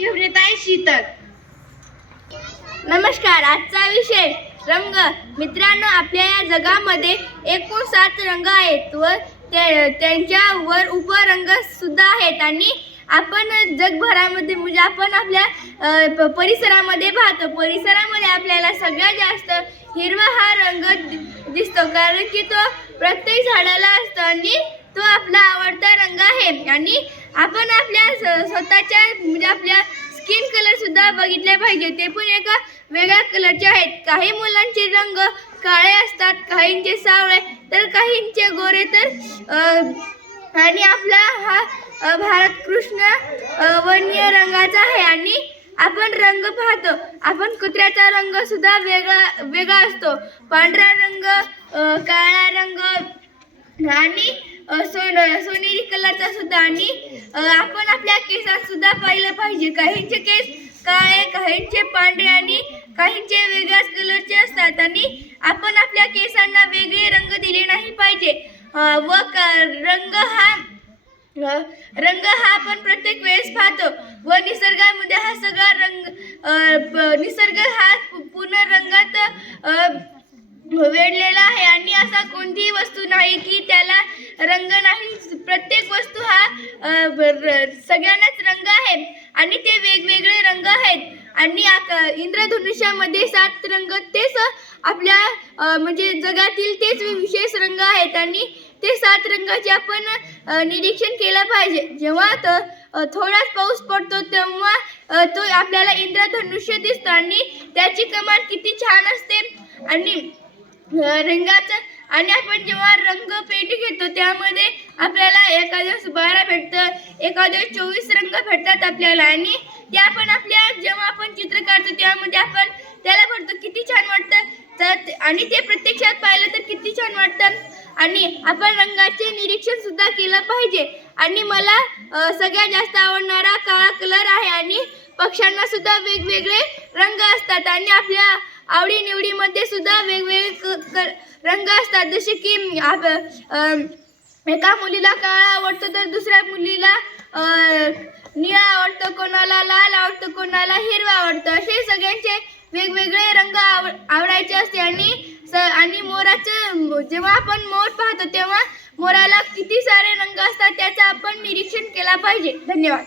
Favourite आहे शीतल। नमस्कार, आजचा विषय रंग। मित्रांनो, आपल्या या जगामध्ये एकूण 7 रंग आहेत व त्यांच्यावर उपरंग सुद्धा आहेत आणि आपण जगभरामध्ये म्हणजे आपण आपल्या परिसरामध्ये पाहतो। परिसरामध्ये आपल्याला सगळ्यात जास्त हिरवा हा रंग दिसतो, कारण की तो प्रत्येक झाडाला असतो आणि तो आपला आवडता रंग आहे। आणि आपण आपल्या स्वतःच्या म्हणजे आपल्या स्किन कलर सुद्धा बघितले पाहिजे, ते पण एका वेगळ्या कलरचे आहेत। काही मुलांचे रंग काळे असतात, काहींचे सावळे तर काहींचे गोरे तर आणि आपला हा भारत कृष्ण वर्णीय रंगाचा आहे। आणि आपण रंग पाहतो, आपण कुत्र्याचा रंग सुद्धा वेगळा असतो, पांढरा रंग, काळा रंग आणि सोनेरी कलरचा सुद्धा। आणि आपण आपल्या केसात सुद्धा पाहिलं पाहिजे, काहींचे केस काळे, काहींचे पांढरे आणि काहींचे वेगळ्याच कलरचे असतात आणि आपण आपल्या केसांना वेगळे रंग दिले नाही पाहिजे। व रंग हा आपण प्रत्येक वेळेस पाहतो व निसर्गामध्ये हा सगळा रंग निसर्ग हा पूर्ण रंगात वेढलेला आहे आणि असा कोणतीही वस्तू नाही की त्याला रंग नाही। प्रत्येक वस्तू हा सगळ्यांनाच रंग आहे आणि ते वेगवेगळे रंग आहेत। आणि इंद्रधनुष्यामध्ये 7 रंग तेच आपल्या म्हणजे जगातील तेच विशेष रंग आहेत आणि ते 7 रंगाचे आपण निरीक्षण केलं पाहिजे। जेव्हा थोडाच पाऊस पडतो तेव्हा तो आपल्याला इंद्रधनुष्य दिसतं आणि त्याची कमाल किती छान असते। आणि रंगाचं आणि आपण जेव्हा रंगपेटी घेतो त्यामध्ये आपल्याला एखाद्यास 12 भेटतं, एखाद्यास 24 रंग भेटतात आपल्याला आणि ते आपण जेव्हा आपण चित्र काढतो त्यामध्ये आपण त्याला भरतो, किती छान वाटतं आणि ते प्रत्यक्षात पाहिलं तर किती छान वाटतं। आणि आपण रंगाचे निरीक्षण सुद्धा केलं पाहिजे। आणि मला सगळ्यात जास्त आवडणारा काळा कलर आहे आणि पक्ष्यांना सुद्धा वेगवेगळे रंग असतात आणि आपल्या आवडीनिवडीमध्ये सुद्धा वेगवेगळे रंग असतात, जसे की एका मुलीला काळा आवडतो तर दुसऱ्या मुलीला निळा आवडतो, कोणाला लाल आवडतो, कोणाला हिरवा आवडतो, असे सगळ्यांचे वेगवेगळे रंग आवडायचे असते। आणि मोराचं जेव्हा आपण मोर पाहतो तेव्हा मोराला किती सारे रंग असतात त्याचं आपण निरीक्षण केला पाहिजे। धन्यवाद।